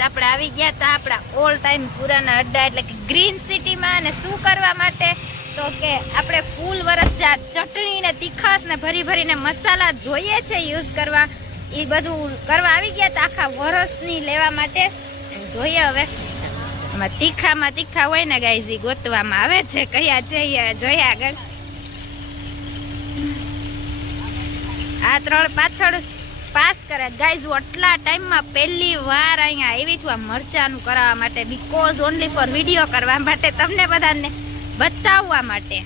આપણે આવી ગયા હતા આપણા ઓલ ટાઈમ પુરાના અડ્ડા એટલે કે ગ્રીન સિટીમાં અને શું કરવા માટે? તો કે આપણે ફૂલ વરસ જા ચટણી ને ભરી ભરીને મસાલા જોઈએ છે યુઝ કરવા એ બધું કરવા આવી ગયા હતા આખા વરસની લેવા માટે. જોઈએ હવે. આમાં તીખામાં તીખા હોય ને ગાઈઝ ગોતવામાં આવે છે. કયા છે જોઈએ આગળ. આ ત્રણ પાછળ પાસ કરે. ગાઈઝ આટલા ટાઈમમાં પહેલી વાર અહીંયા આવી છું આ મરચાનું કરાવવા માટે બીકોઝ ઓનલી ફોર વીડિયો કરવા માટે, તમને બધાને બતાવવા માટે.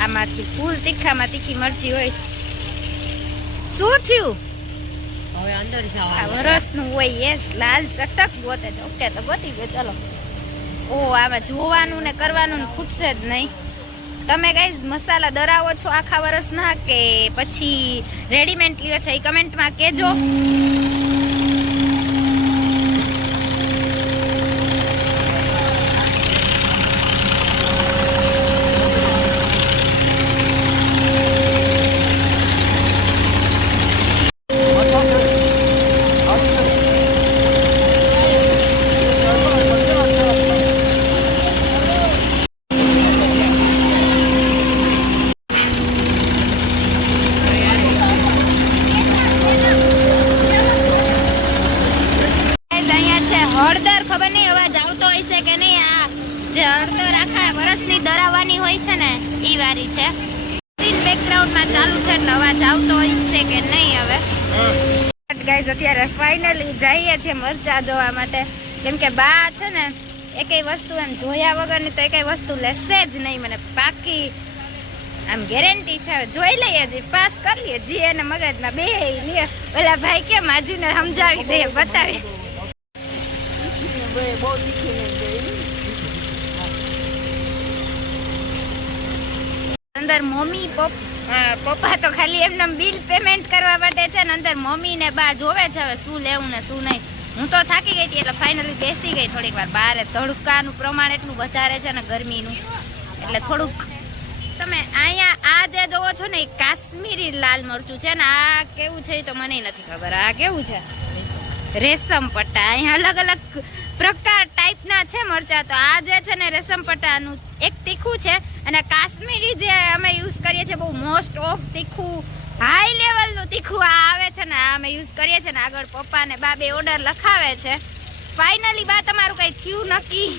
આમાંથી ફૂલ તીખામાં તીખી મરચી હોય. શું થયું? હવે અંદર આ જવાનું વરસનું હોય યસ લાલ ચટક ગોતે છે. ઓકે, તો ગોતી ગયો, ચલો. ઓ, આમાં જોવાનું ને કરવાનું ને ખૂટશે જ નહીં. તમે ગાઈઝ મસાલા દરાવો છો આખા વરસના કે પછી રેડીમેડ લ્યો છો? એ કમેન્ટમાં કહેજો. હળદર ખબર નહીં, અવાજ આવતો હોય છે કે નહીં, આ જે હળદર આખા વરસની દરાવાની હોય છે ને એ વારી છે. બેકગ્રાઉન્ડમાં ચાલુ છે એટલે અવાજ આવતો હોય છે કે નહીં હવે. ગાઈઝ અત્યારે ફાઇનલી જઈએ છીએ મરચા જોવા માટે. કેમ કે બા છે ને, એકેય વસ્તુ એમ જોયા વગરની તો એકેય વસ્તુ લેશે જ નહીં. મને પાકી આમ ગેરંટી છે. જોઈ લઈએ પાસ કરી લઈએ જી એને મગજમાં બે લે ઓલા ભાઈ કેમ આજુને સમજાવી દે, બતાવી જોઈ અંદર મમ્મી પપ- પપ્પા તો ખાલી એમને બિલ પેમેન્ટ કરવા માટે છે ને અંદર મમ્મી ને બા જોવે છે હવે શું લેવું ને શું નહીં. હું તો થાકી ગઈ હતી એટલે ફાઇનલી બેસી ગઈ થોડીક વાર બહાર. તડકાનું પ્રમાણ એટલું વધારે છે ને ગરમીનું. એટલે થોડુંક તમે અહીંયા આ જે જોવો છો ને એ કાશ્મીરી લાલ મરચું છે ને આ કેવું છે તો મને નથી ખબર. આ કેવું છે? રેશમ પટ્ટા. અહીંયા અલગ અલગ પ્રકાર ટાઈપના છે મરચા. તો આ જે છે ને રેશમ પટ્ટાનું એક તીખું છે અને કાશ્મીરી જે અમે યુઝ કરીએ છીએ બહુ મોસ્ટ ઓફ તીખું હાઈ લેવલનું તીખું આ આવે છે ને આ અમે યુઝ કરીએ છીએ ને આગળ પપ્પા ને બા બે ઓર્ડર લખાવે છે. ફાઇનલી બા તમારું કઈ થયું નક્કી?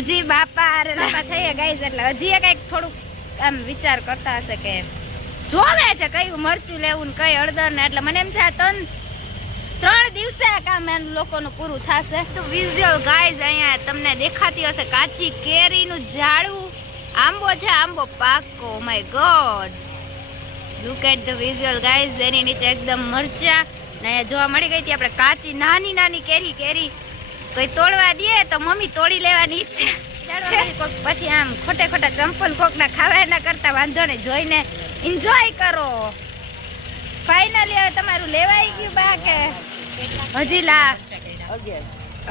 હજી બાપા થઈએ ગયા એટલે હજી એ કંઈક થોડુંક આમ વિચાર કરતા હશે કે જોવે છે કયું મરચું લેવું ને કઈ હળદર ને એટલે મને એમ છે આ ત્રણ ત્રણ દિવસે આ કામ એનું લોકોનું પૂરું થશે. તો વિઝ્યુઅલ ગાઈઝ અહીંયા તમને દેખાતી હશે કાચી કેરીનું ઝાડવું આંબો છે આંબો પાકો my God look at the visual guys એની નીચે એકદમ મરચા. ને અહીંયા જોવા મળી ગઈ હતી આપણે કાચી નાની નાની કેરી કેરી. કોઈ તોડવા દે તો મમ્મી તોડી લેવાની ઈચ્છા છે. કોક પછી આમ ખોટે ખોટા ચંપલ કોકના ખાવા એના કરતા વાંધો ને જોઈને એન્જોય કરો. ફાઇનલી હવે તમારું લેવાઈ ગયું બા કે હજી લા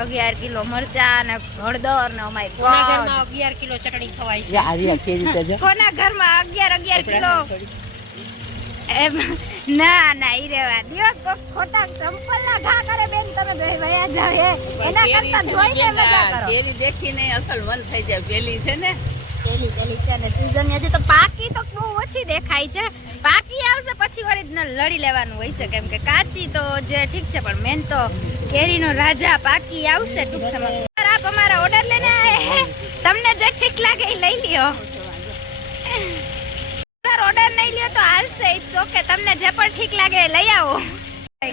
અગિયાર. કિલો મરચા અને હળદર ને અમારી કોના ઘરમાં અગિયાર કિલો ચટણી ખવાય છે? આર્યા કેવી રીતે કોના ઘરમાં અગિયાર અગિયાર કિલો? ના ના ઈ રેવા દિયો. કોક ખોટા ચંપલ ના ઘા કરે બેન તમે બે વયા જાવ એના કરતા જોઈને મજા કરો. પેલી દેખીને અસલ મન થઈ જાય પેલી છે ને? પેલી પેલી છે ને સીઝન હજી તો પાકી તો દેખાય છે. પાકી આવશે પછી ઓરિજિનલ લડી લેવાનું હોય છે કેમ કે કાચી તો જે ઠીક છે, પણ મેન તો કેરીનો રાજા પાકી આવશે ટૂંક સમય આપ અમારા ઓર્ડર લઈને આવે તમને જે ઠીક લાગે એ લઈ લ્યો. ઓર્ડર નહીં લ્યો તો હાલશે ઇટ્સ ઓકે તમને જે પણ ઠીક લાગે એ લઈ આવો.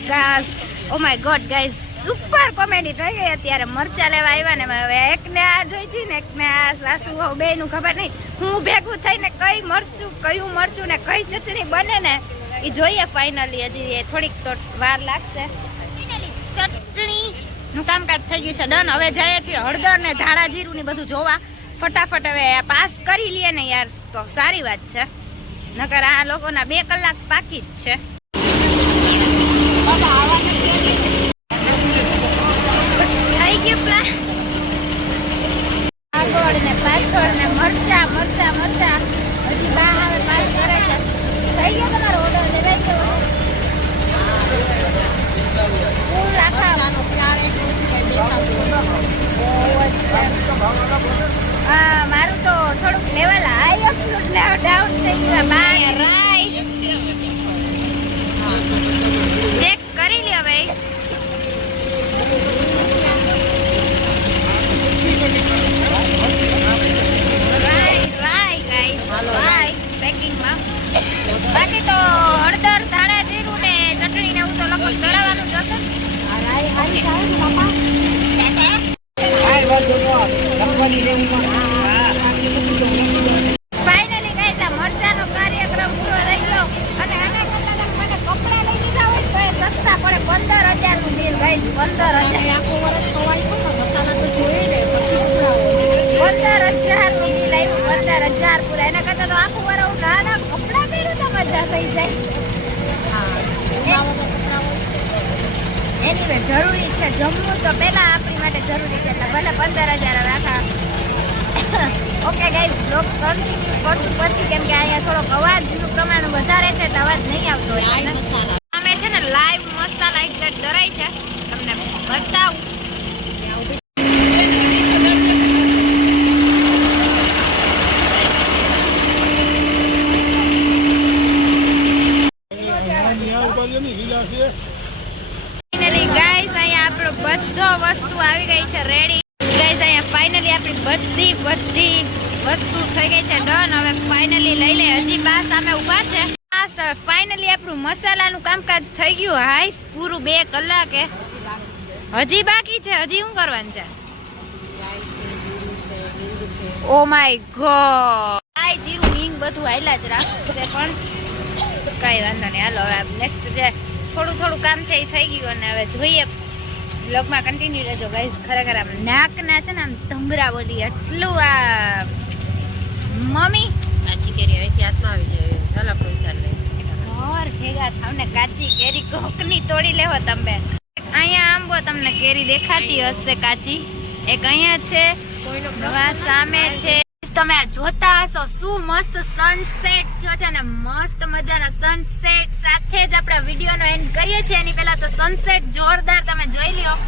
ગાસ ઓ my God guys super comedy થઈ ગઈ. અત્યારે મરચા લેવા આવ્યા ને હવે એકને આ જોઈ છે ને એકને આ સાસુ, વહુ બે નું ખબર નહીં. હું ભેગું થઈને કઈ મરચું કયું મરચું ને કઈ ચટણી બને ને એ જોઈએ ફાઇનલી હજી એ થોડીક તો વાર લાગશે. ચટણી નું કામકાજ થઈ ગયું છે. ડન. હવે જઈએ છીએ હળદર ને ધાણા જીરું ને બધું જોવા. ફટાફટ હવે પાસ કરી લઈએ ને યાર. તો સારી વાત છે. નકર આ લોકોના બે કલાક પાકી જ છે થઈ ગયું પ્લા ફાઇનલી ગાઈસ આ મરચાનો કાર્યક્રમ પૂરો થઈ ગયો અને આના કરતા તમે મને કપડાં લઈ દીધા હોય તો એ સસ્તા પડે પંદર હજારનું બિલ ગાઈસ પંદર હજાર પંદર હજારનું આવ્યું પંદર હજાર પૂરા. એના કરતા તો આખું વર હું નાના કપડાં પહેરું તો મજા થઈ જાય. એની વે જરૂરી છે જમવું તો પહેલા આપણી માટે જરૂરી છે એટલે ભલે પંદર હજાર હવે આખા ઓકે ગાઈઝ બ્લોગ કન્ટિન્યુ કરશું પછી કેમ કે અહીંયા થોડોક અવાજનું પ્રમાણ વધારે છે એટલે અવાજ નહીં આવતો હોય. અમે છે ને લાઈવ મસાલા એક્ઝેક્ટ કરાય છે. તમને બતાવું ફાઇનલી ગાઈસ અહીંયા આપણો બધો વસ્તુ આવી ગઈ છે રેડી ગાઈસ અહીંયા ફાઇનલી આપણી બધી બધી વસ્તુ થઈ ગઈ છે ડન હવે ફાઇનલી લઈ લે. હજી બા સામે ઊભા છે. લાસ્ટ હવે ફાઇનલી આપણું મસાલાનું કામકાજ થઈ ગયું. હાઈ પૂરું બે કલાકે. હજી બાકી છે, હજી શું કરવાનું છે? ઓ માય ગોડ આ જીરું, હિંગ બધું હાઈલા જ રાખશે પણ કઈ વાંધો નહીં. હાલો, હવે નેક્સ્ટ જે થોડું થોડું કામ છે એ થઈ ગયું અને હવે જોઈએ બ્લોગમાં કન્ટિન્યુ રહેજો ગાઈઝ ખરેખર આમ નાકના છે ને આમ ધમરા બોલી એટલું આ મમ્મી. કાચી કેરી અહીંથી હાથમાં આવી જાય ચાલ આપણે ઉતાર લઈએ. ઘર ભેગા થાવ ને કાચી કેરી કોકની તોડી લેવો તમે. અહીંયા આંબો તમને કેરી દેખાતી હશે કાચી. એક અહીંયા છે સામે છે. તમે જોતા હશો. શું મસ્ત સનસેટ થયો છે ને મસ્ત મજાના સનસેટ સાથે જ આપણે વિડીયોનો એન્ડ કરીએ છીએ. એની પહેલા તો સનસેટ જોરદાર તમે જોઈ લ્યો.